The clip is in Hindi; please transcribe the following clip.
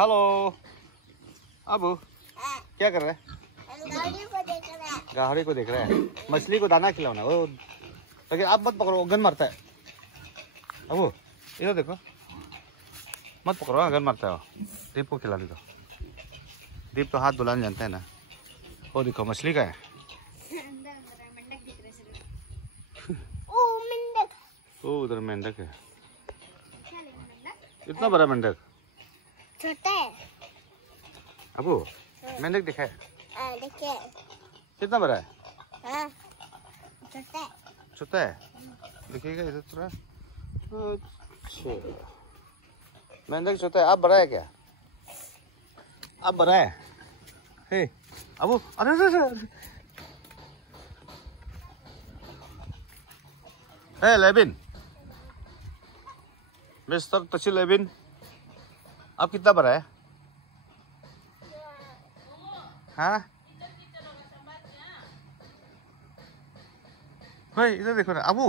हेलो अबू, क्या कर रहा है? गाड़ी को देख रहा है। मछली को दाना खिलाना वो, लेकिन आप मत पकड़ो, गन मारता है। अबू इधर देखो, मत पकड़ो, गन मारता है वो। दीप को खिलाने दो। दीप तो हाथ धुलाने जानता है ना। वो देखो मछली का है। ओ उधर मेंढक है। इतना बड़ा मेंढक? छोटा है। अबू मेंढक दिखा है? देखिए कितना बड़ा है? छोटा है। छोटा है, देखिएगा इधर थोड़ा। अच्छा मेंढक छोटा है, आप बड़ा है क्या? आप बड़ा है? हे अबू, अरे हे लेविन, मिस्टर तशी लेविन, आप कितना बड़ा है? हाँ भाई इधर देखो ना अबू।